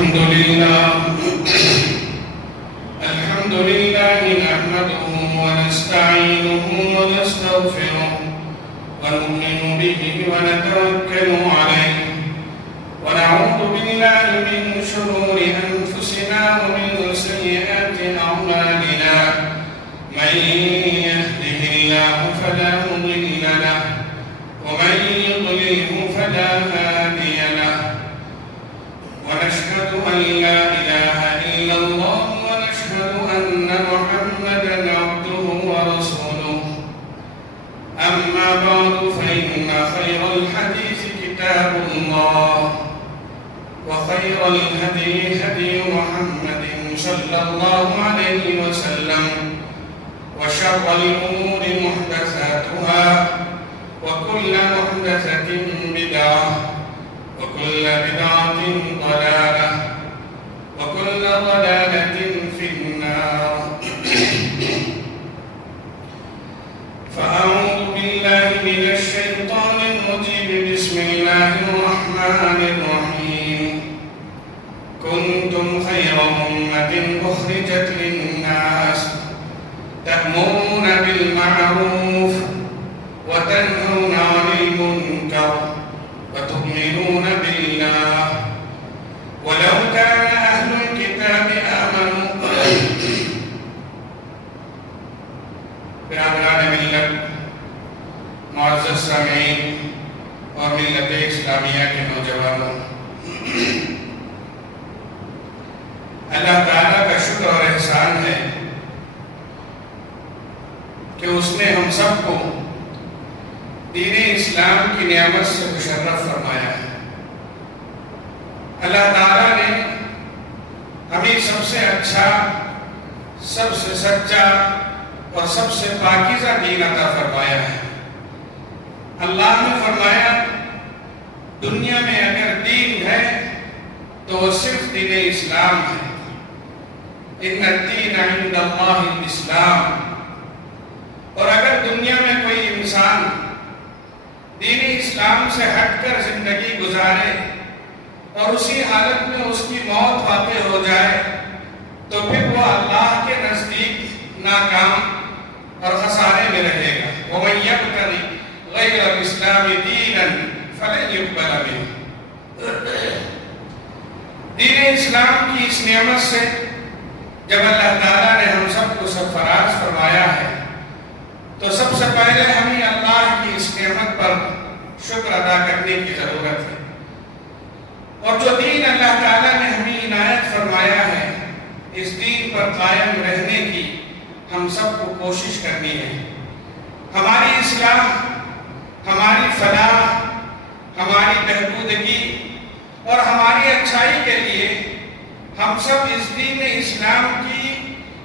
الحمد لله نحمده ونستعينه ونستغفره ونؤمن به ونتوكل عليه ونعوذ بالله من شرور أنفسنا ومن سيئات أعمالنا من يهده الله فلا مضل له ومن يضلله فلا هادي له ونشهد أن لا إله إلا الله ونشهد أن محمدا عبده ورسوله أما بعد فإن خير الحديث كتاب الله وخير الهدي هدي محمد صلى الله عليه وسلم وشر الأمور محدثاتها وكل محدثة بدعة وكل بدعة ضلالة وكل ضلالة في النار فأعوذ بالله من الشيطان الرجيم بسم الله الرحمن الرحيم كنتم خير أمة أخرجت للناس تأمرون بالمعروف وتنهون عن المنكر وتؤمنون بالله ولو كان أهل الكتاب آمنوا برادران ملت معزز سامعین اور ملت اسلامیہ کے نوجوانوں، اللہ تعالیٰ کا شکر اور احسان ہے کہ اس نے ہم سب کو دین اسلام کی نعمت سے مشرف فرمایا ہے۔ اللہ تعالیٰ نے ہمیں سب سے اچھا، سب سے سچا اور سب سے پاکیزہ دین عطا فرمایا ہے۔ اللہ نے فرمایا دنیا میں اگر دین ہے تو وہ صرف دین اسلام ہے۔ ان الدین عند اللہ الاسلام۔ اور اگر دنیا میں کوئی انسان دین اسلام سے ہٹ کر زندگی گزارے اور اسی حالت میں اس کی موت واقع ہو جائے تو پھر وہ اللہ کے نزدیک ناکام اور خسارے میں رہے گا۔ وَمَن يَبْتَغِ غَيْرَ الْإِسْلَامِ دِينًا فَلَن يُقْبَلَ مِنْهُ۔ دین اسلام کی اس نعمت سے جب اللہ تعالیٰ نے ہم سب کو سرفراز فرمایا ہے تو سب سے پہلے ہمیں اللہ کی اس نعمت پر شکر ادا کرنے کی ضرورت ہے، اور جو دین اللہ تعالیٰ نے ہمیں عنایت فرمایا ہے اس دین پر قائم رہنے کی ہم سب کو کوشش کرنی ہے۔ ہماری اصلاح، ہماری فلاح، ہماری بہبودگی اور ہماری اچھائی کے لیے ہم سب اس دین اسلام کی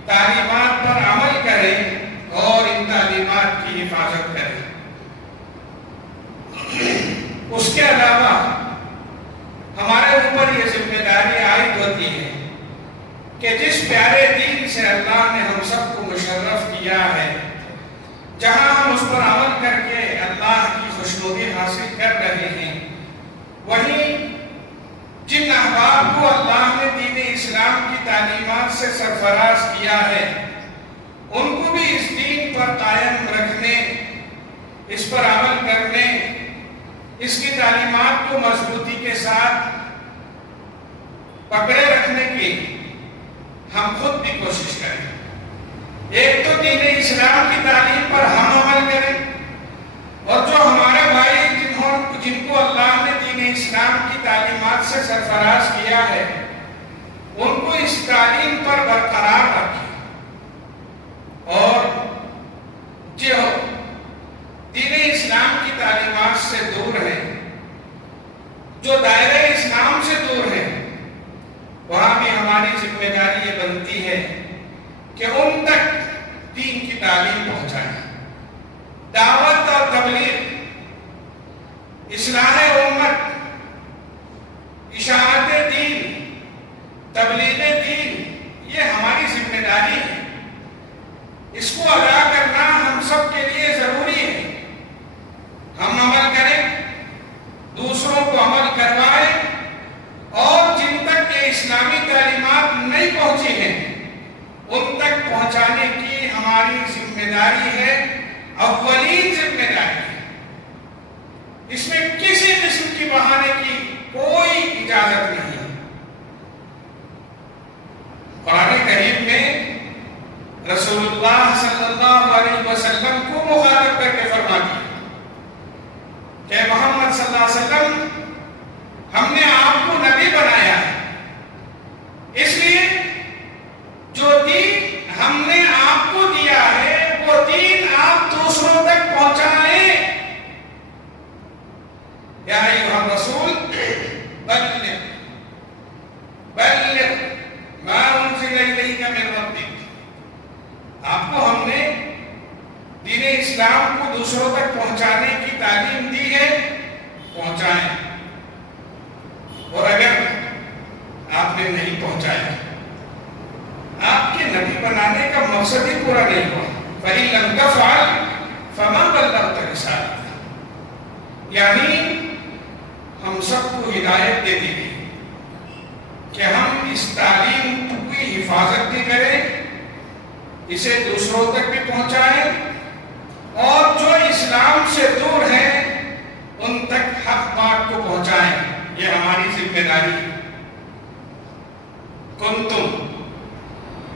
تعلیمات پر عمل کریں اور ان تعلیمات کی حفاظت کریں۔ اس کے علاوہ ہمارے اوپر یہ ذمہ داری عائد ہوتی ہے کہ جس پیارے دین سے اللہ نے ہم سب کو مشرف کیا ہے، جہاں ہم اس پر عمل کر کے اللہ کی خوشنودی حاصل کر رہے ہیں، وہیں جن احباب کو اللہ نے دین اسلام کی تعلیمات سے سرفراز کیا ہے ان کو بھی اس دین پر قائم رکھنے، اس پر عمل کرنے، اس کی تعلیمات کو مضبوطی کے ساتھ پکڑے رکھنے کی ہم خود بھی کوشش کریں۔ ایک تو دین اسلام کی تعلیم پر ہم عمل کریں، اور جو ہمارے بھائی جن کو اللہ نے دین اسلام کی تعلیمات سے سرفراز کیا ہے ان کو اس تعلیم پر برقرار رکھیں، اور جو دین اسلام کی تعلیمات سے دور ہیں، جو دائرہ اسلام سے دور ہیں، وہاں بھی ہماری ذمہ داری یہ بنتی ہے کہ ان تک دین کی تعلیم پہنچائیں۔ دعوت اور تبلیغ، اصلاح امت، اشاعت دین، تبلیغ دین، یہ ہماری ذمہ داری ہے۔ اس کو ادا کرنا ہم سب کے لیے ضروری ہے۔ ہم عمل کریں، دوسروں کو عمل کروائیں، اور جن تک یہ یہ اسلامی تعلیمات نہیں پہنچی ہیں ان تک پہنچانے کی ہماری ذمہ داری ہے، اولین ذمہ داری ہے۔ اس میں کسی قسم کی بہانے کی کوئی اجازت نہیں۔ قرآن کریم میں رسول اللہ صلی اللہ علیہ وسلم کو مخاطب کر کے فرما دیا کہ محمد صلی اللہ علیہ وسلم ہم نے آپ کو نبی بنایا ہے، اس لیے جو دین ہم نے آپ کو دیا ہے وہ دین آپ دوسروں تک پہنچائیں۔ یا ایھا الرسول بلغ ما انزل الیک من ربک، آپ کو ہم نے دین اسلام کو دوسروں تک پہنچانے کی تعلیم دی ہے، پہنچائیں۔ اور اگر آپ نے نہیں پہنچایا، آپ کے نبی بنانے کا مقصد ہی پورا نہیں ہوا، فَإِن لَمْ تَفْعَلْ فَمَا بَلَّغْتَ رِسَالَتَهُ، یعنی ہم سب کو ہدایت دے دی گئی کہ ہم اس تعلیم کی حفاظت بھی کریں، اسے دوسروں تک بھی پہنچائیں، اور جو اسلام سے دور ہیں ان تک حق بات کو پہنچائیں۔ یہ ہماری ذمہ داری ہے۔ کنتم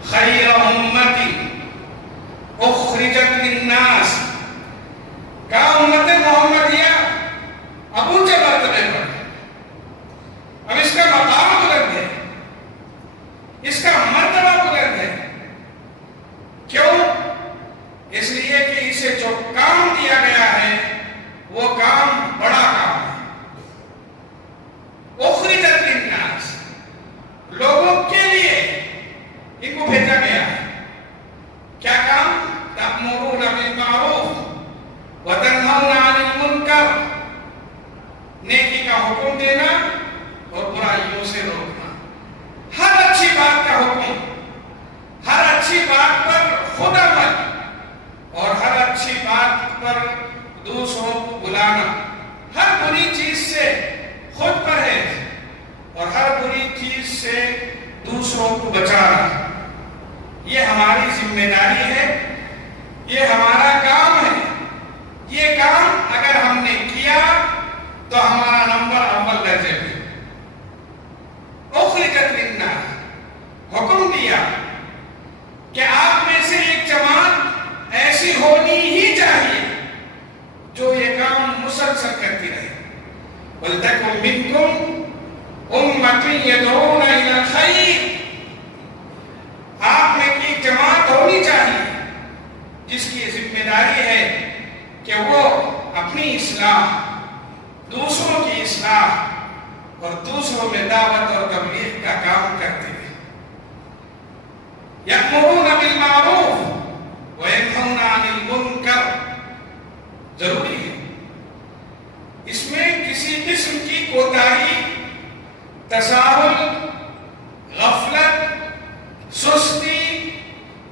خیر امت اخرجت للناس، کا امت محمدیہ اب اونچے مرتبے پر، اب اس کا مقام بلند ہے، اس کا مرتبہ بلند ہے۔ کیوں؟ اس لیے کہ اسے جو کام دیا گیا ہے وہ کام بڑا کام ہے۔ اخرجت للناس، لوگوں کے لیے ان کو بھیجا گیا ہے۔ کیا کام؟ تأمرون بالمعروف وتنہون عن المنکر، نیکی کا حکم دینا اور برائیوں سے روکنا، ہر اچھی بات کا حکم، ہر اچھی بات پر خود عمل اور ہر اچھی بات پر دوسروں کو بلانا، ہر بری چیز سے خود پرہیز اور ہر بری چیز سے دوسروں کو بچانا، یہ ہماری ذمہ داری ہے، یہ ہمارا کام ہے۔ یہ کام اگر ہم نے کیا تو ہمارا نمبر اول درجے میں۔ اخرجت للناس، حکم دیا کہ آپ میں سے ایک جماعت ایسی ہونی ہی چاہیے جو یہ کام مسلسل کرتی رہے۔ وَلْتَكُن مِّنكُمْ أُمَّةٌ يَدْعُونَ إِلَى الْخَيْرِ، آپ میں کی ایک جماعت ہونی چاہیے جس کی یہ ذمہ داری ہے کہ وہ اپنی اصلاح، دوسروں کی اصلاح اور دوسروں میں دعوت اور تبلیغ کا کام کرتے ہیں۔ یأمرون بالمعروف وینہون عن المنکر، ضروری ہے، اس میں کسی قسم کی کوتاہی، تساہل، غفلت، سستی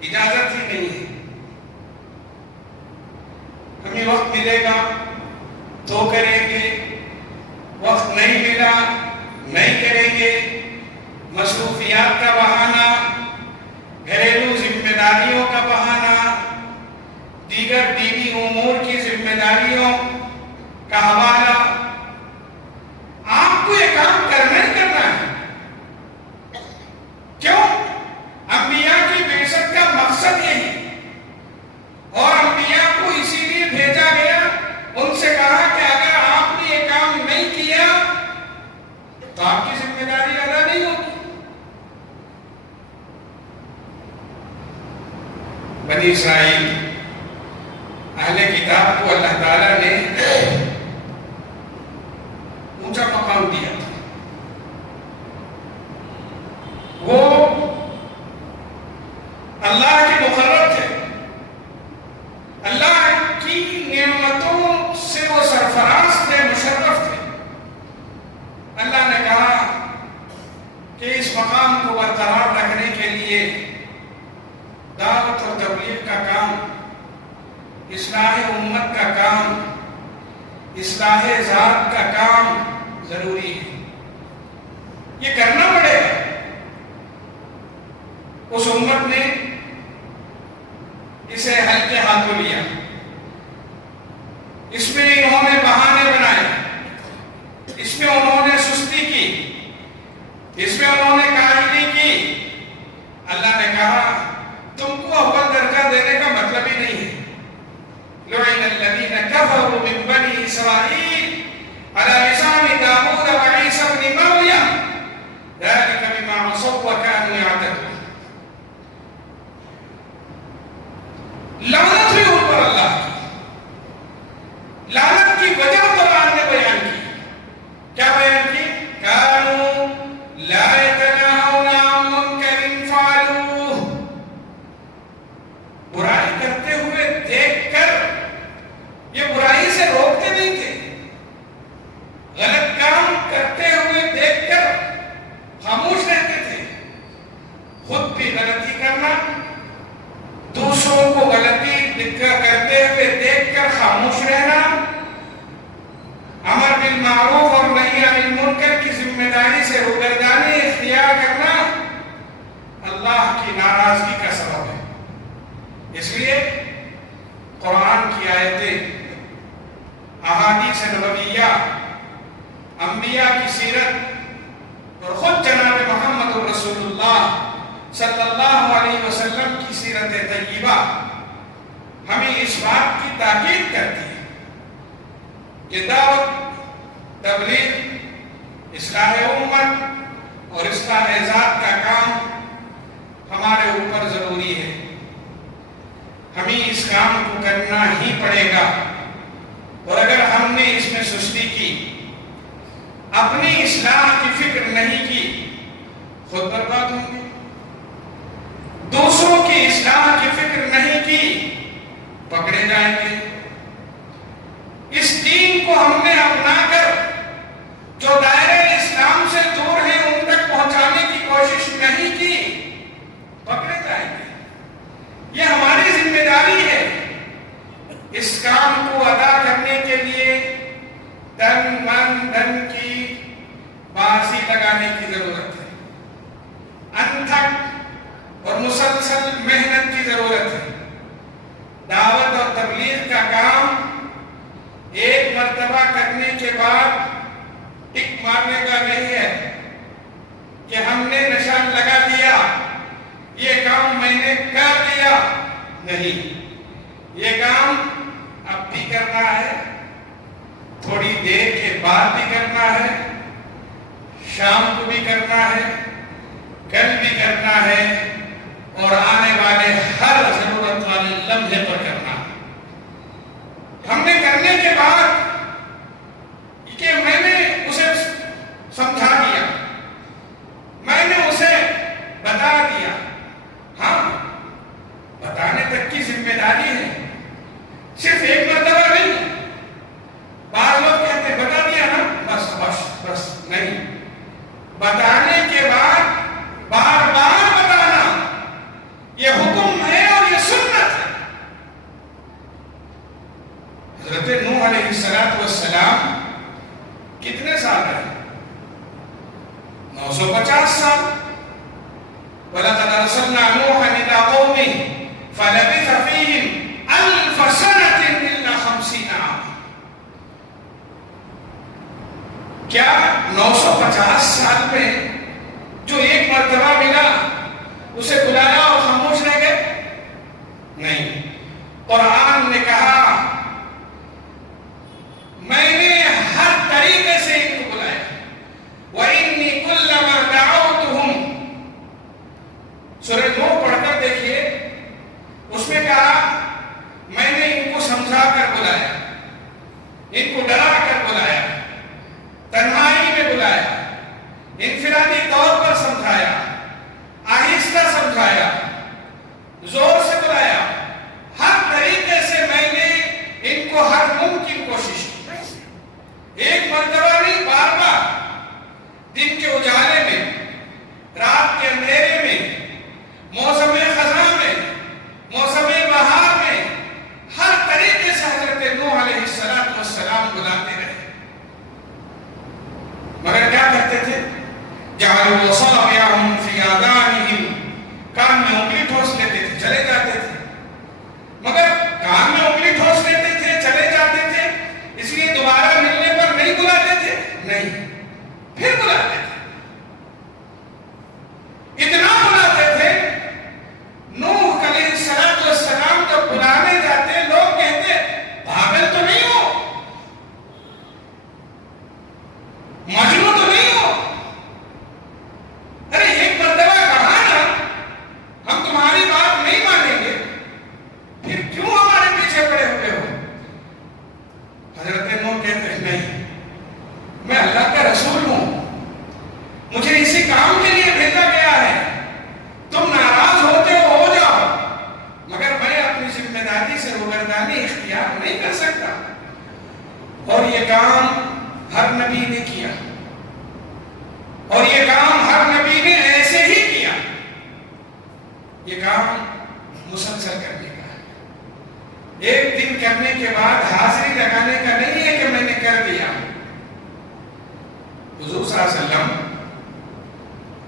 اجازت ہی نہیں ہے۔ ہمیں وقت ملے گا تو کریں گے، وقت نہیں ملا نہیں کریں گے، مصروفیات کا بہانہ، گھریلو ذمہ داریوں کا بہانہ، دیگر دینی امور کی ذمہ داریوں کا حوالہ، آپ کو یہ کام کرنا ہی کرنا ہے۔ کیوں؟ انبیاء کی بعثت کا مقصد یہی، اور انبیاء کو اسی لیے بھیجا گیا، ان سے کہا کہ اگر آپ نے یہ کام نہیں کیا تو آپ کی ذمہ داری ادا نہیں ہوگی۔ بنی اسرائیل، اہل کتاب کو اللہ تعالیٰ نے اونچا مقام دیا تھا، وہ اللہ کے مقرر تھے، اللہ کی نعمتوں سے وہ سرفراز تھے، مشرف تھے۔ اللہ نے کہا کہ اس مقام کو برقرار رکھنے کے لیے دعوت اور تبلیغ کا کام، اصلاح امت کا کام، اصلاح ذات کا کام ضروری ہے، یہ کرنا پڑے گا۔ اس امت نے اسے ہلکے ہاتھوں لیا، اس میں انہوں نے بہانے بنائے، اس میں انہوں نے سستی کی، اس میں انہوں نے کاہلی کی۔ اللہ نے کہا تم کو اول درجہ دینے کا مطلب ہی نہیں ہے۔ لعن الذین کفروا من بنی اسرائیل علی لسان داؤد وعیسی ابن مریم ذلک بما عصوا وکانوا یعتدون۔ لعنت ہوئی ان پر اللہ کی، لعنت کی وجہ قرآن نے بیان کی۔ کیا بیان کی؟ کانوا لا یتناہون عن منکر فعلوہ، برائی کرتے ہوئے دیکھ کر یہ برائی سے روکتے نہیں تھے، غلط کام کرتے ہوئے دیکھ کر خاموش رہتے تھے۔ خود بھی غلطی کرنا، دوسروں کو غلطی کرتے ہوئے دیکھ کر خاموش رہنا، امر بالمعروف اور نہی عن المنکر کی ذمہ داری سے روگردانی اختیار کرنا اللہ کی ناراضگی کا سبب ہے۔ اس لیے قرآن کی آیتیں، احادیث نبویہ، انبیاء کی سیرت اور خود جناب محمد رسول اللہ صلی اللہ علیہ وسلم کی سیرت طیبہ ہمیں اس بات کی تاکید کرتی ہے کہ دعوت، تبلیغ، اصلاح امت اور اصلاح ذات کا کام ہمارے اوپر ضروری ہے۔ ہمیں اس کام کو کرنا ہی پڑے گا، اور اگر ہم نے اس میں سستی کی، اپنی اصلاح کی فکر نہیں کی، خود برباد ہوں گے۔ دوسروں کی اصلاح کی فکر نہیں کی، پکڑے جائیں گے۔ اس دین کو ہم نے اپنا کر جو دائرہ اسلام سے دور ہیں ان تک پہنچانے کی کوشش نہیں کی، پکڑے جائیں گے۔ یہ ہماری ذمہ داری ہے۔ اس کام کو ادا کرنے کے لیے تن من دھن کی بازی لگانے کی ضرورت ہے، انتھک اور مسلسل محنت کی ضرورت ہے۔ دعوت اور تبلیغ کا کام ایک مرتبہ کرنے کے بعد ٹک مارنے کا نہیں ہے کہ ہم نے نشان لگا دیا، یہ کام میں نے کر دیا۔ نہیں، یہ کام اب بھی کرنا ہے، تھوڑی دیر کے بعد بھی کرنا ہے، شام کو بھی کرنا ہے، کل بھی کرنا ہے، اور آنے والے ہر ضرورت والے لمحے پر کرنا ہے۔ ہم نے کرنے کے بعد کہ میں نے اسے سمجھا دیا، میں نے اسے بتا دیا، ہاں بتانے تک کی ذمہ داری ہے، صرف ایک مرتبہ نہیں۔ بعض لوگ کہتے بتا دیا نا بس بس بس، نہیں، بتانے کے بعد بار بار بتانا یہ حکم ہے اور یہ سنت ہے۔ حضرت نوح علیہ السلام کتنے سال رہے؟ 950 سال۔ وَلَقَدْ أَرْسَلْنَا نُوحًا إِلَىٰ قَوْمِهِ فَلَبِثَ فِيهِمْ أَلْفَ سَنَةٍ إِلَّا 50 عاما۔ کیا 950 سال میں جو ایک مرتبہ ملا اسے بلایا اور خاموش رہ گئے؟ نہیں، قرآن نے کہا میں نے ہر طریقے سے ان کو بلایا۔ وَإِنِّي كُلَّمَا دَعَوْتُهُمْ، سورہ نوح پڑھ کر دیکھیے، اس میں کہا میں نے ان کو سمجھا کر بلایا، ان کو ڈرا کر بلایا، تنہائی میں بلایا، انفرادی طور پر سمجھایا، آہستہ سمجھایا، زور سے بلایا، ہر طریقے سے میں نے ان کو ہر ممکن کوشش کی۔ ایک مرتبہ نہیں، بار بار، دن کے اجالے میں، رات کے اندھیرے میں، موسم خزاں میں، موسم بہار میں، ہر طریقے سے حضرت نوح علیہ السلام بلاتے رہے۔ مگر کیا کرتے تھے؟ جعلوا اصابعهم في آذانهم كانوا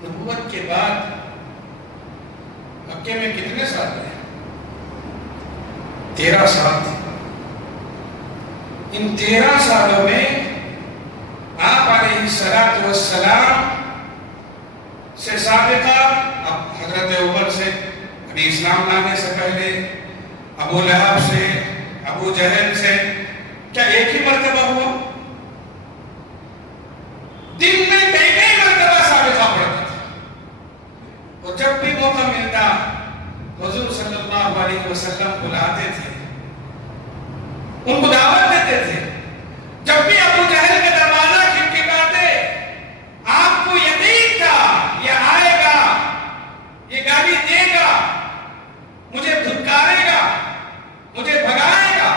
نبوت کے بعد مکے میں کتنے سال رہے؟ 13 سال تھے۔ ان 13 سالوں میں آپ علیہ السلام سے سابقہ، اب حضرت عمر سے ابھی اسلام لانے سے پہلے، ابو لہب سے، ابو جہل سے، کیا ایک ہی مرتبہ ہوا؟ دن میں کئی کئی مرتبہ سابقہ پڑھتا تھا، اور جب بھی موقع ملتا حضور صلی اللہ علیہ وسلم بلاتے تھے، ان کو دعوت دیتے تھے۔ جب بھی ابو جہل کا دروازہ کھٹکھٹاتے، آپ کو یقین تھا یہ آئے گا، یہ گالی دے گا، مجھے دھتکارے گا، مجھے بھگائے گا،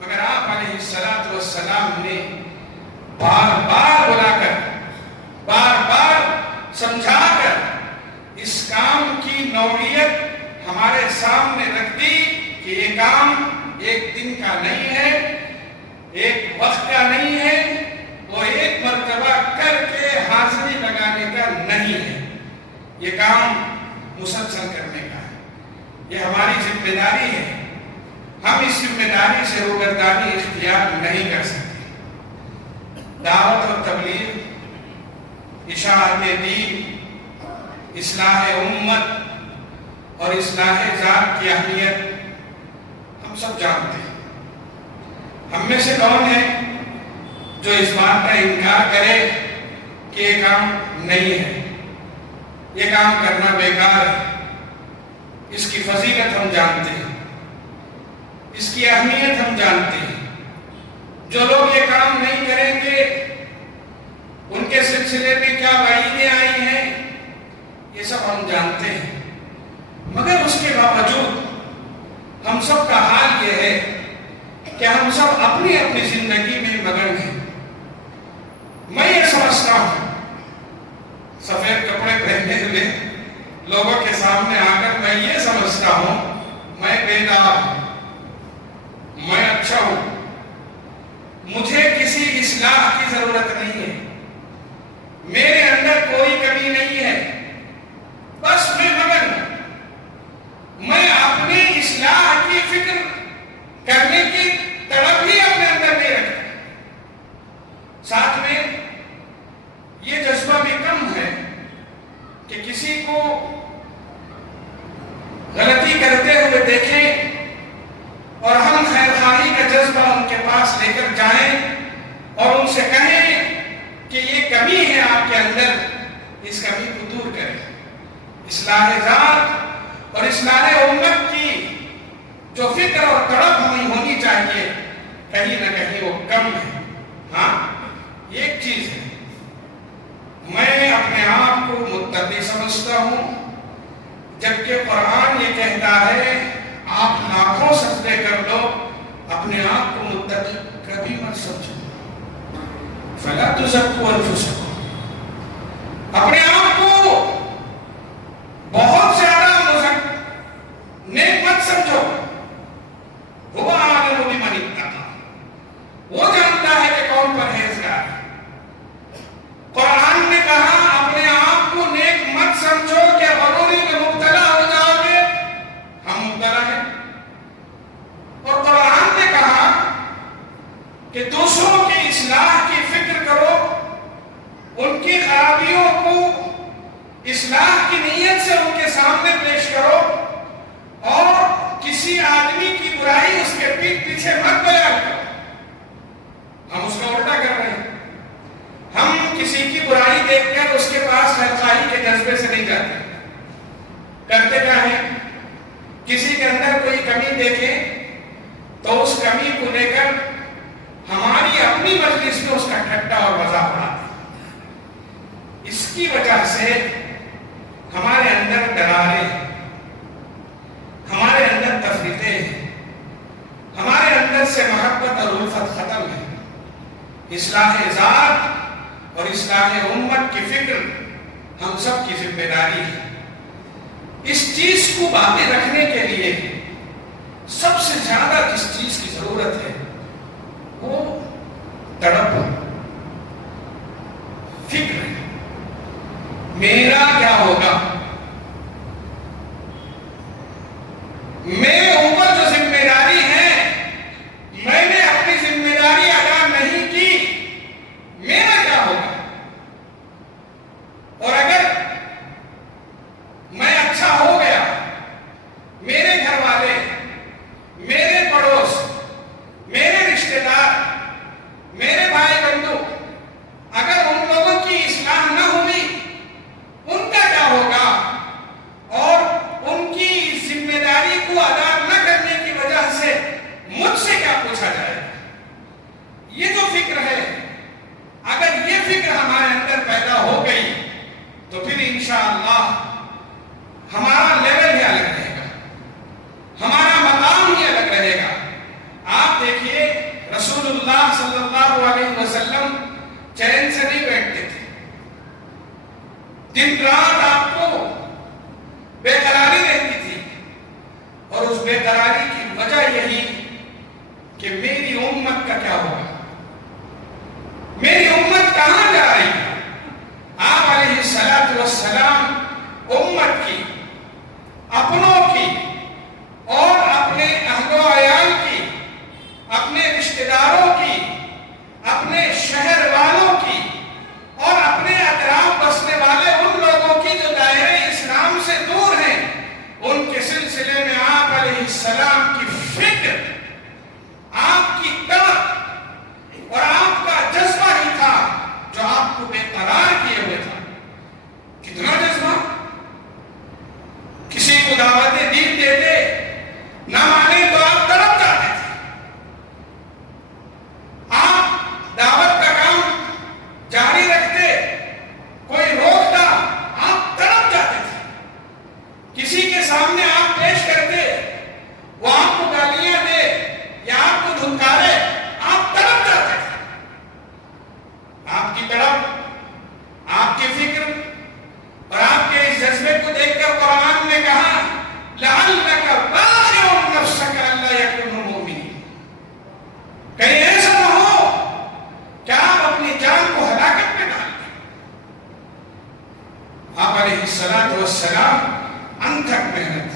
مگر آپ علیہ السلام نے بار بار بلا کر، بار بار سمجھا کر اس کام کی نوعیت ہمارے سامنے رکھ دی کہ یہ کام ایک دن کا نہیں ہے، ایک وقت کا نہیں ہے، وہ ایک مرتبہ کر کے حاضری لگانے کا نہیں ہے، یہ کام مسلسل کرنے کا ہے، یہ ہماری ذمہ داری ہے۔ ہم اس ذمہ داری سے روگردانی اختیار نہیں کر سکتے۔ دعوت اور تبلیغ، اشاعت دین، اصلاح امت اور اصلاح ذات کی اہمیت ہم سب جانتے ہیں۔ ہم میں سے کون ہے جو اس بات کا انکار کرے کہ یہ کام نہیں ہے، یہ کام کرنا بیکار ہے؟ اس کی فضیلت ہم جانتے ہیں، اس کی اہمیت ہم جانتے ہیں۔ جو لوگ یہ کام نہیں کریں گے ان کے سلسلے میں کیا وعیدیں آئی ہیں یہ سب ہم جانتے ہیں، مگر اس کے باوجود ہم سب کا حال یہ ہے کہ ہم سب اپنی اپنی زندگی میں مگن ہیں۔ میں یہ سمجھتا ہوں، سفید کپڑے پہنے ہوئے لوگوں کے سامنے آ کر میں یہ سمجھتا ہوں میں بیدار ہوں، میں اچھا ہوں، مجھے کسی اصلاح کی ضرورت نہیں ہے، میرے اندر کوئی کمی نہیں ہے، بس میں مگن ہوں، میں اپنی اصلاح کی فکر کرنے کی طلب ہی اپنے اندر نہیں رکھتا۔ ساتھ میں یہ جذبہ بھی کم ہے کہ کسی کو غلطی کرتے ہوئے دیکھیں اور ہم خیر خواہی کا جذبہ ان کے پاس لے کر جائیں اور ان سے کہیں کہ یہ کمی ہے آپ کے اندر، اس کمی کو دور کریں۔ اصلاح ذات اور اصلاح امت کی جو فکر اور تڑپ ہمیں ہونی چاہیے کہیں نہ کہیں وہ کم ہے۔ ہاں ایک چیز ہے، میں اپنے آپ کو متقی سمجھتا ہوں، جبکہ قرآن یہ کہتا ہے آپ لاکھوں سجدے کر لو، اپنے آپ کو متقی کبھی مت سمجھو۔ فَلَا تُزَكُّوا أَنفُسَكُمْ، اپنے آپ کو بہت زیادہ نیک مت سمجھو۔ هُوَ أَعْلَمُ بِمَنِ اتَّقَىٰ، وہ جانتا ہے کہ کون پرہیزگار ہے۔ قرآن نے کہا اپنے آپ کو نیک مت سمجھو کہ غروری میں مبتلا ہو جاؤ گے، ہم مبتلا ہیں۔ اور قرآن نے کہا کہ دوسروں کی اصلاح کی فکر کرو، ان کی خرابیوں کو اصلاح کی نیت سے ان کے سامنے پیش کرو، اور کسی آدمی کی برائی اس کے پیٹ پیچھے مت بیان کرو۔ ہم اس کا الٹا کر رہے ہیں، ہم کسی کی برائی دیکھ کر اس کے پاس خیرخواہی کے جذبے سے نہیں جاتے، کرتے کیا ہیں؟ کسی کے اندر کوئی کمی دیکھیں تو اس کمی کو لے کر ہماری اپنی مجلس میں اس کا ٹھٹا اور مذاق اڑاتے ہیں۔ اس کی وجہ سے ہمارے اندر دراریں ہیں، ہمارے اندر تفریقیں ہیں، ہمارے اندر سے محبت اور الفت ختم ہے۔ اصلاح ذات اور اصلاح امت کی فکر ہم سب کی ذمہ داری ہے۔ اس چیز کو باقی رکھنے کے لیے سب سے زیادہ جس چیز کی ضرورت ہے وہ تڑپ، فکر ہے۔ میرا کیا ہوگا؟ میرے اوپر جو ذمہ داری ہے، میں نے اپنی ذمہ داری ادا نہیں کی، میرا کیا ہوگا؟ اور اگر میں اچھا ہو گیا، میرے گھر والے، میرے پڑوس، میرے رشتہ دار، میرے بھائی بندو، اگر ان لوگوں کی اصلاح نہ ہوئی، ان کا کیا ہوگا؟ اور ان کی ذمہ داری کو ادا نہ کرنے کی وجہ سے مجھ سے کیا پوچھا جائے گا؟ یہ جو فکر ہے، اگر یہ فکر ہمارے اندر پیدا ہو گئی تو پھر انشاءاللہ ہمارا لیول ہی الگ رہے گا، ہمارا مقام ہی الگ رہے گا۔ آپ دیکھیے رسول اللہ صلی اللہ علیہ وسلم چین سے نہیں بیٹھتے تھے، دن رات آپ کو بے قراری رہتی تھی، اور اس بے قراری کی وجہ یہی کہ میری امت کا کیا ہوگا، میری امت کہاں جا رہی ہے؟ آپ علیہ الصلوۃ والسلام امت کی، اپنوں کی، اور اپنے اہل و عیال کی، اپنے رشتہ داروں کی، اپنے شہر والوں کی، اور اپنے اطراف بسنے والے ان لوگوں کی جو دائرہ اسلام سے دور ہیں، ان کے سلسلے میں آپ علیہ السلام کی فکر، آپ کی طلب اور آپ کا جذبہ ہی تھا جو آپ کو بے قرار کیے ہوئے تھا۔ کتنا جذبہ! کسی کو دعوت دین دیتے، نہ مانے تو آپ تڑپ جاتے تھے، آپ دعوت کا کام جاری رکھتے، کوئی روکتا آپ تڑپ جاتے تھے، کسی کے سامنے آپ پیش کرتے، وہ آپ کو گالیاں دے یا آپ کو دھنکارے، آپ تڑپ جاتے تھے۔ آپ کی تڑپ، آپ کی فکر اور آپ کے اس جذبے کو دیکھ کر قرآن نے کہا لَعَلَّكَ بَاخِعٌ نَفْسَكَ أَلَّا يَكُونُوا مُؤْمِنِينَ، کہیں ایسا نہ ہو کہ آپ اپنی جان کو ہلاکت میں ڈال دیں۔ آپ علیہ الصلوۃ والسلام انتھک محنت،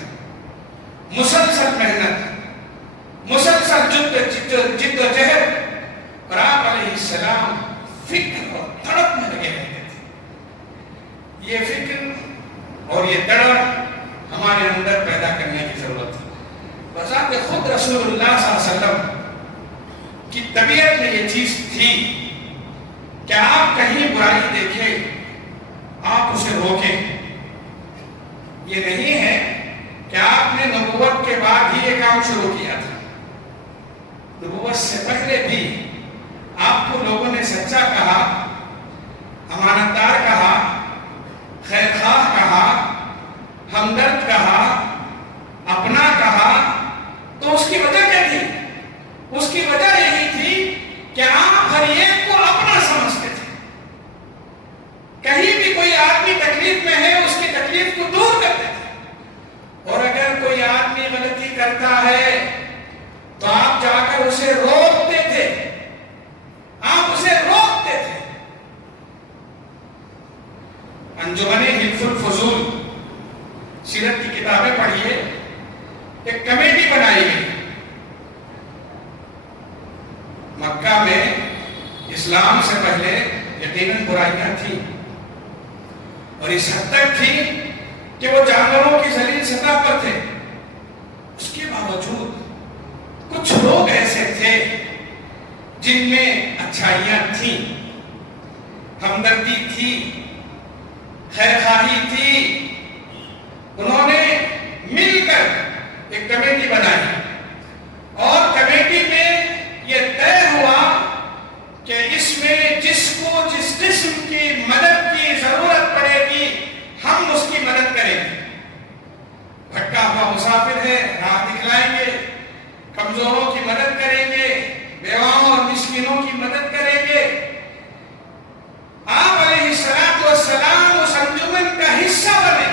مسلسل محنت، مسلسل جد و جہد، اور آپ علیہ السلام فکر اور تڑپ میں لگے رہتے تھے۔ یہ فکر اور یہ تڑپ ہمارے اندر پیدا کرنے کی ضرورت ہے۔ بذات خود رسول اللہ صلی اللہ علیہ وسلم کی طبیعت میں یہ چیز تھی کہ آپ کہیں برائی دیکھیں، آپ اسے روکیں۔ یہ نہیں ہے کہ آپ نے نبوت کے بعد ہی یہ کام شروع کیا تھا، نبوت سے پہلے بھی آپ کو لوگوں نے سچا کہا، امانتدار کہا، خیر خواہ کہا، ہمدرد کہا، اپنا کہا، تو اس کی وجہ کیا تھی؟ اس کی وجہ یہی تھی کہ آپ ہر ایک کو اپنا سمجھتے تھے۔ کہیں بھی کوئی آدمی تکلیف میں ہے، اس کی تکلیف کو دور کرتے تھے، اور اگر کوئی آدمی غلطی کرتا ہے تو آپ جا کر اسے روکتے تھے، آپ اسے روکتے تھے۔ انجمن حلف الفضول سیرت کی کتابیں پڑھیے، ایک کمیٹی بنائی گئی۔ مکہ میں اسلام سے پہلے یقیناً برائیاں تھیں، اور اس حد تک تھی کہ وہ جانوروں کی ذلیل سطح پر تھے۔ اس کے باوجود کچھ لوگ ایسے تھے جن میں اچھائیاں تھیں، ہمدردی تھی، خیر خواہی تھی۔ انہوں نے مل کر ایک کمیٹی بنائی، اور کمیٹی میں یہ طے ہوا کہ اس میں جس کو جس قسم کی مدد کی ضرورت پڑے گی ہم اس کی مدد کریں گے۔ بھٹکا ہوا مسافر ہے، راہ دکھلائیں گے، کمزوروں کی مدد کریں گے، بیواؤں اور مسکینوں کی مدد کریں گے۔ آپ علیہ الصلوۃ والسلام اس انجمن کا حصہ بنے،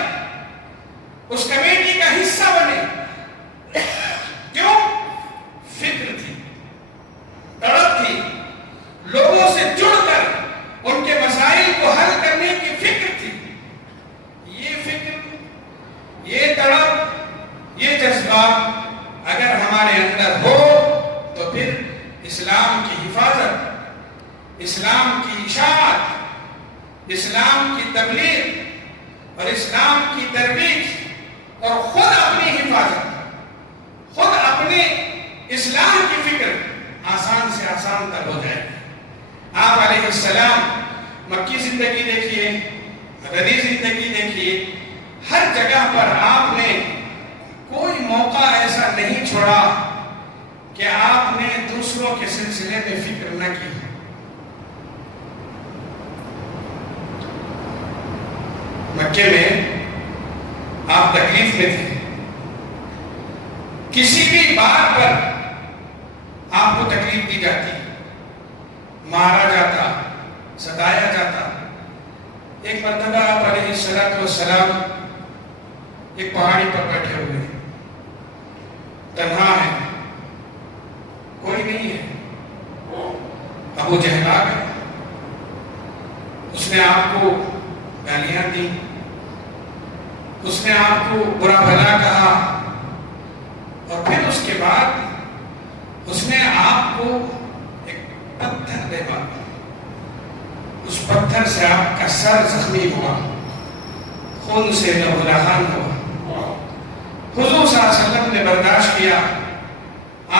اس کمیٹی کا حصہ بنے۔ کیوں؟ فکر تھی، تڑپ تھی، لوگوں سے جڑ کر ان کے مسائل کو حل کرنے کی فکر تھی۔ اسلام کی اشاعت، اسلام کی تبلیغ اور اسلام کی ترویج اور خود اپنی حفاظت، خود اپنے اسلام کی فکر آسان سے آسان تر ہو جائے گی۔ آپ علیہ السلام مکی زندگی دیکھیے، مدنی زندگی دیکھیے، ہر جگہ پر آپ نے کوئی موقع ایسا نہیں چھوڑا کہ آپ نے دوسروں کے سلسلے میں فکر نہ کی۔ مکے میں آپ تکلیف میں تھے، کسی بھی بات پر آپ کو تکلیف دی جاتی، مارا جاتا، ستایا جاتا۔ ایک مرتبہ آپ علیہ السلام ایک پہاڑی پر بیٹھے ہوئے، تنہا ہے، کوئی نہیں ہے، ابو جہل آ گیا، اس نے آپ کو گالیاں دی، اس نے آپ کو برا بھلا کہا، اور پھر اس کے بعد اس نے آپ کو ایک پتھر دے مارا، اس پتھر سے آپ کا سر زخمی ہوا، خون سے لہولہان ہوا۔ حضور صلی اللہ علیہ وسلم نے برداشت کیا،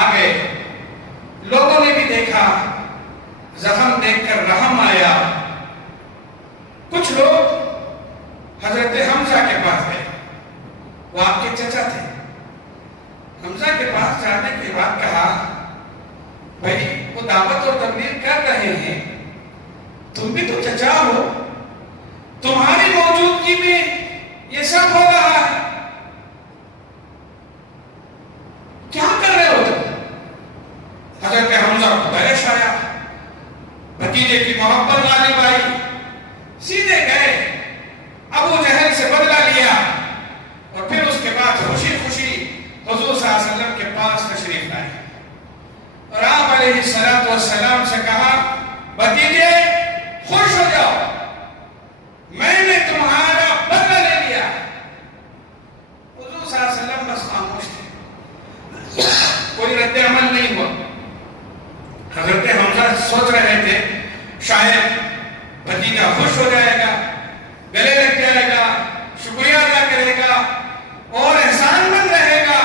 آگے لوگوں نے بھی دیکھا، زخم دیکھ کر رحم آیا۔ کچھ لوگ حضرت حمزہ کے پاس گئے، وہ آپ کے چچا تھے۔ حمزہ کے پاس جانے کے بعد کہا، بھائی وہ دعوت اور تبلیغ کر رہے ہیں، تم بھی تو چچا ہو، تمہاری موجودگی میں یہ سب ہو رہا ہے، کیا کر رہے ہو تم؟ حضرت حمزہ کو طیش آیا، بھتیجے کی محبت غالب آئی، سیدھے گئے، ابو جہل سے بدلہ لیا، اور پھر اس کے بعد خوشی خوشی حضور صلی اللہ علیہ وسلم کے پاس تشریف لائے، اور آپ علیہ السلام سے کہا، بھتیجے خوش ہو جاؤ، میں نے تمہارا بدلہ لے لیا۔ حضور صلی اللہ علیہ وسلم بس خاموش تھے، کوئی رد عمل نہیں ہوا۔ حضرت حمزہ سوچ رہے تھے شاید بھتیجا خوش ہو جائے گا، گلے لگ جائے گا، شکریہ ادا کرے گا اور احسان مند رہے گا،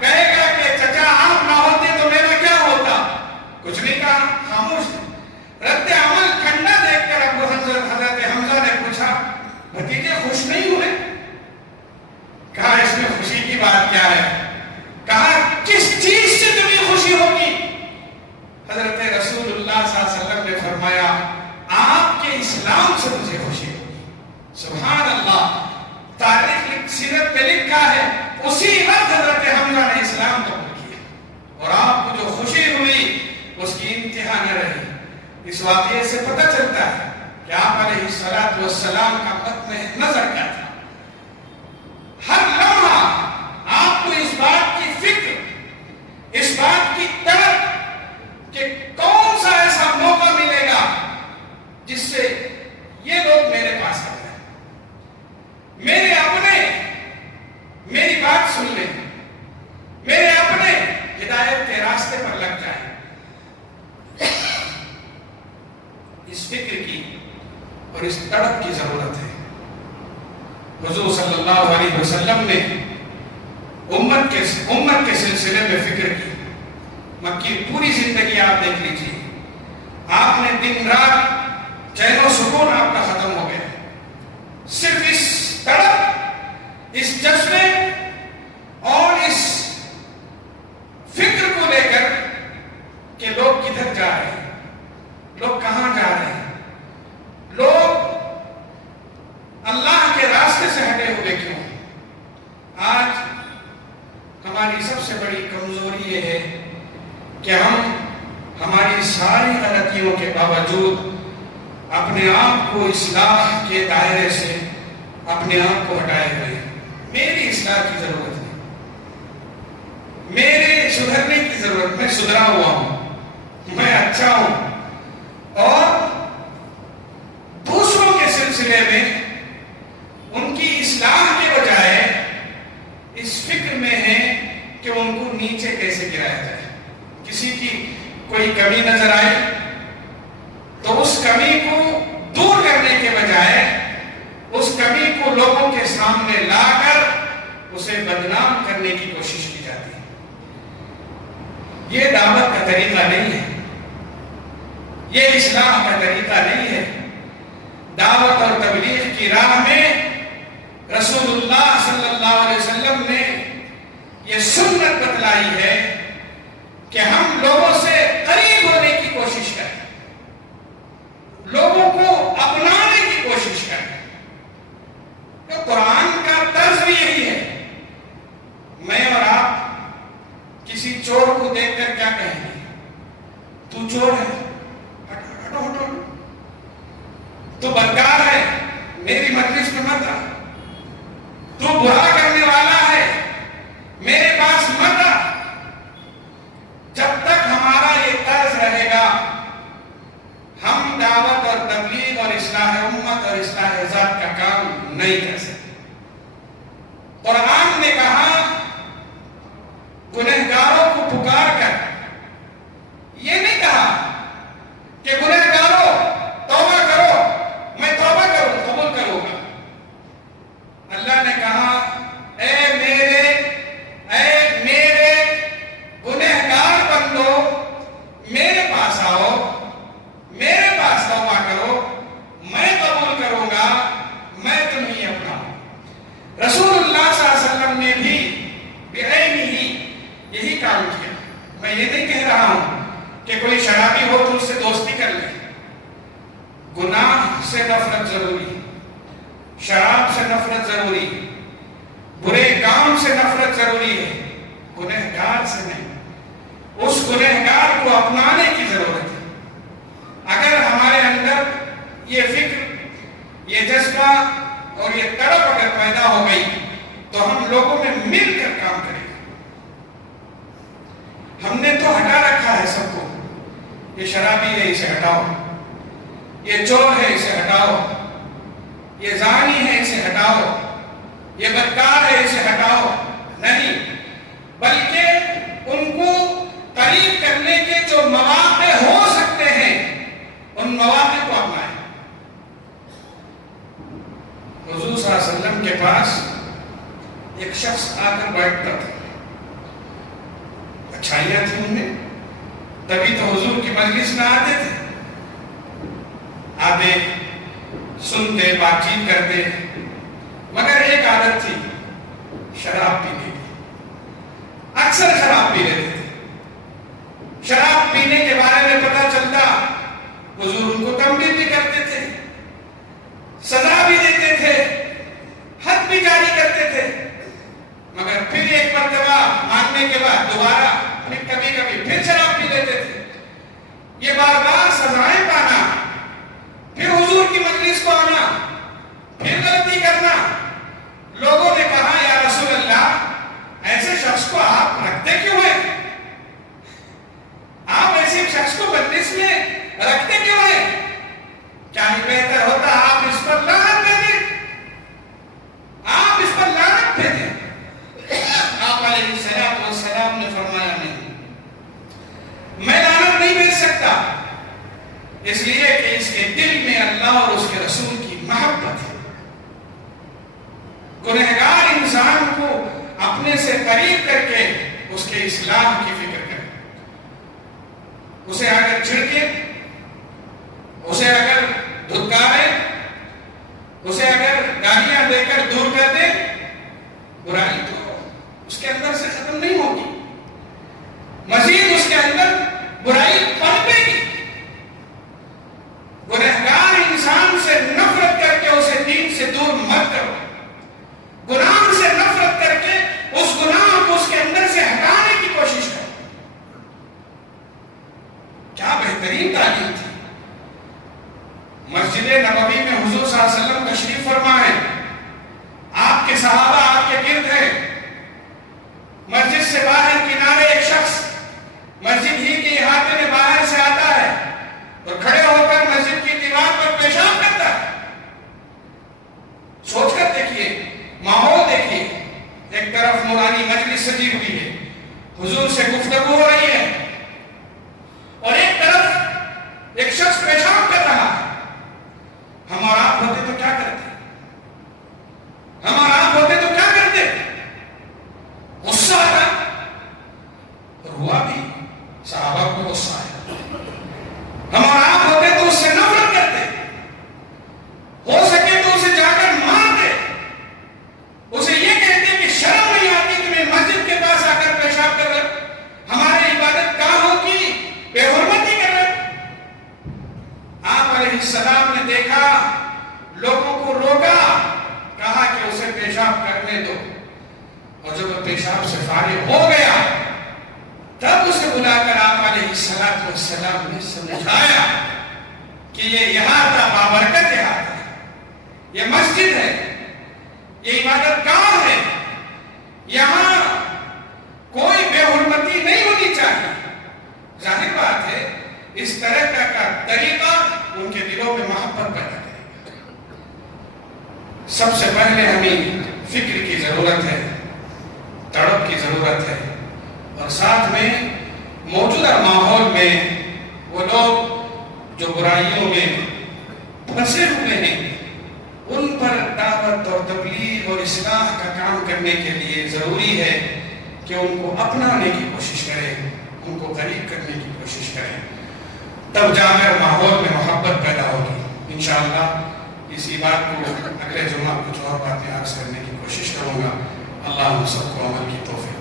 کہے گا کہ چچا آپ نہ ہوتے تو میرا کیا ہوتا۔ کچھ نہیں کہا، خاموش تھے۔ رد عمل ٹھنڈا دیکھ کر ابو حضرت حمزہ نے پوچھا، بھتیجے خوش نہیں ہوئے؟ کہا اس میں خوشی کی بات کیا ہے؟ کہا کس چیز سے تمہیں خوشی ہوگی؟ حضرت رسول اللہ صلی اللہ علیہ وسلم نے فرمایا، آپ کے اسلام سے مجھے خوشی ہوگی۔ سبحان اللہ، تاریخ سیرت میں لکھا ہے اسی وقت حضرت حمزہ نے اسلام قبول کیا، اور آپ کو جو خوشی ہوئی اس کی انتہا نہ رہی۔ اس واقعے سے پتہ چلتا ہے کہ آپ علیہ السلام کا قطع نظر کیا تھا۔ ہر لمحہ آپ کو اس بات کی فکر، اس بات کی طلب کہ کون سا ایسا موقع ملے گا جس سے یہ لوگ میرے پاس آ جائیں، میرے اپنے میری بات سن لیں، میرے اپنے ہدایت کے راستے پر لگ جائیں۔ اس فکر کی اور اس تڑپ کی ضرورت ہے۔ حضور صلی اللہ علیہ وسلم نے امت کے سلسلے میں فکر کی۔ مکی پوری زندگی آپ دیکھ لیجیے، آپ نے دن رات چین و سکون آپ کا ختم ہو گیا، صرف اس تڑپ، اس جذبے اور اس فکر کو لے کر کہ لوگ کدھر جا رہے ہیں، لوگ کہاں جا رہے ہیں، لوگ اللہ کے راستے سے ہٹے ہوئے کیوں۔ آج ہماری سب سے بڑی کمزوری یہ ہے کہ ہم ہماری ساری غلطیوں کے باوجود اپنے آپ کو اصلاح کے دائرے سے اپنے آپ کو ہٹائے ہوئے۔ میری اصلاح کی ضرورت ہے، میرے سدھرنے کی ضرورت، میں سدھرا ہوا ہوں، میں اچھا ہوں، اور دوسروں کے سلسلے میں ان کی اصلاح کے بجائے اس فکر میں ہے کہ ان کو نیچے کیسے گرایا جائے۔ کسی کی کوئی کمی نظر آئے تو اس کمی لوگوں کے سامنے لا کر اسے بدنام کرنے کی کوشش کی جاتی ہے۔ یہ دعوت کا طریقہ نہیں ہے، یہ اسلام کا طریقہ نہیں ہے۔ دعوت اور تبلیغ کی راہ میں رسول اللہ صلی اللہ علیہ وسلم نے یہ سنت بتلائی ہے کہ ہم لوگوں سے قریب ہونے کی کوشش کریں، لوگوں کو اپنانے کی کوشش کریں۔ تو قرآن کا طرز بھی یہی ہے۔ میں اور آپ کسی چور کو دیکھ کر کیا کہیں گے؟ تو چور ہے، ہٹو ہٹو، تو بدکار ہے، میری مجلس میں مت آ، تو برا کرنے والا ہے، میرے پاس مت آ۔ جب تک ہمارا یہ طرز رہے گا ہم دعوت اور تبلیغ اور اصلاح امت اور اصلاح ذات کا کام نہیں کر سکتے۔ قرآن نے کہا گنہگاروں کو پکار کر، یہ نہیں کہا کہ گنہگاروں توبہ کرو، میں توبہ کروں قبول کروں گا۔ اللہ نے کہا اے میرے گنہگار بندو، میرے پاس آؤ، میرے پاس توبہ کرو، میں قبول کروں گا، میں تمہیں اپناؤں۔ رسول اللہ صلی اللہ علیہ وسلم نے بھی بعینہ یہی کام کیا۔ میں یہ نہیں کہہ رہا ہوں کہ کوئی شرابی ہو تو اس سے دوستی کر لے۔ گناہ سے نفرت ضروری، شراب سے نفرت ضروری، برے کام سے نفرت ضروری ہے، گنہگار سے نہیں۔ اس گنہگار کو اپنانے کی ضرورت ہے۔ اگر ہمارے اندر یہ فکر، یہ جذبہ اور یہ تڑپ اگر پیدا ہو گئی تو ہم لوگوں میں مل کر کام کریں گے۔ ہم نے تو ہٹا رکھا ہے سب کو، یہ شرابی ہے اسے ہٹاؤ، یہ چور ہے اسے ہٹاؤ، یہ زانی ہے اسے ہٹاؤ، یہ بدکار ہے اسے ہٹاؤ، نہیں، بلکہ ان کو قریب کرنے کے جو مواقع ہو سکتے ہیں ان مواقع کو اپنائیں۔ حضور صلی اللہ علیہ وسلم کے پاس ایک شخص آ کر بیٹھتا تھا، اچھائیاں تھیں ان میں، تبھی تو حضور کی مجلس میں آتے تھے، آتے سنتے بات چیت کرتے، مگر ایک عادت تھی شراب پینے کی، اکثر شراب پی لیتے تھے۔ شراب پینے کے بارے میں پتہ چلتا حضور ان کو تنبیہ بھی کرتے تھے، سزا بھی دیتے تھے، حد بھی جاری کرتے تھے، مگر پھر ایک مرتبہ ماننے کے بعد دوبارہ پھر کبھی کبھی پھر شراب پی لیتے تھے۔ یہ بار بار سزائیں پانا، پھر حضور کی مجلس کو آنا، پھر غلطی کرنا۔ لوگوں نے کہا یا رسول اللہ، ایسے شخص کو آپ رکھتے کیوں ہیں؟ آپ ایسے شخص کو مجلس میں رکھتے کیوں ہیں؟ کیا ہی بہتر ہوتا آپ اس پر لعنت بھیجیں، آپ اس پر لعنت بھیجیں۔ آپ علیہ السلام نے فرمایا نہیں، میں لعنت نہیں بھیج سکتا، اس لیے کہ اس کے دل میں اللہ اور اس کے رسول کی محبت ہے۔ گنہگار انسان کو اپنے سے قریب کر کے اس کے اصلاح کی فکر کرے، اسے اگر چھڑکے، اسے اگر دھتکارے، اسے اگر گالیاں دے کر دور کر دے، برائی تو اس کے اندر سے ختم نہیں ہوگی، مزید اس کے اندر برائی پنپے گی۔ گنہگار انسان سے نفرت کر کے اسے دین سے دور مت کرو، گناہ سے نفرت کر کے اس گناہ کو اس کے اندر سے ہٹانے کی کوشش کرو۔ کیا بہترین تعلیم تھی۔ مسجد نبوی میں حضور صلی اللہ علیہ وسلم تشریف فرما ہے، آپ کے صحابہ آپ کے گرد ہیں، مسجد سے باہر کنارے ایک شخص مسجد ہی کے احاطے میں باہر سے آتا ہے اور کھڑے ہو کر مسجد کی دیوار پر پیشاب کرتا ہے۔ سوچ کر دیکھیے، ماحول دیکھیے، ایک طرف نورانی مجلس سجی ہوئی ہے، حضور سے گفتگو ہو رہی ہے، اور ایک طرف ایک شخص پیشاب کر رہا ہے۔ ہم اور آپ ہوتے تو کیا کرتے؟ ہمارا آپ ہوتے تو کیا کرتے؟ غصہ آتا، اور ہوا بھی، صحابہ کو غصہ آیا۔ ہمارا آپ ہوتے تو اس سے نفرت کرتے، ہو سکے تو اسے جا کر مارتے، اسے یہ کہتے کہ شرم نہیں آتی تمہیں مسجد کے پاس آ کر پیشاب کر رہے، ہمارے عبادت گاہوں کی بے حرمتی کر رہے۔ آپ علیہ السلام نے دیکھا، لوگوں کو روکا، کہا کہ اسے پیشاب کرنے دو، اور جب وہ پیشاب سے فارغ ہو گیا تب اسے بلا کر آپ علیہ السلام نے سمجھایا کہ یہ احاطہ بابرکت احاطہ ہے، یہ مسجد ہے، یہ عبادت گاہ ہے، یہاں کوئی بے حرمتی نہیں ہونی چاہیے۔ ظاہر بات ہے اس طرح کا طریقہ ان کے دلوں میں محبت پیدا کرے گا۔ سب سے پہلے ہمیں فکر کی ضرورت ہے، تڑپ کی ضرورت ہے، اور ساتھ میں موجودہ ماحول میں وہ لوگ جو برائیوں میں پھنسے ہوئے ہیں ان پر دعوت اور تبلیغ اور اصلاح کا کام کرنے کے لیے ضروری ہے کہ ان کو اپنانے کی کوشش کریں، ان کو قریب کرنے کی کوشش کریں، تب جا کر ماحول میں محبت پیدا ہوگی۔ انشاءاللہ اسی بات کو اگلے جمعہ کچھ اور باتیں عرض کرنے کی کوشش کروں گا۔ اللہ ہم سب کو عمل کی توفیق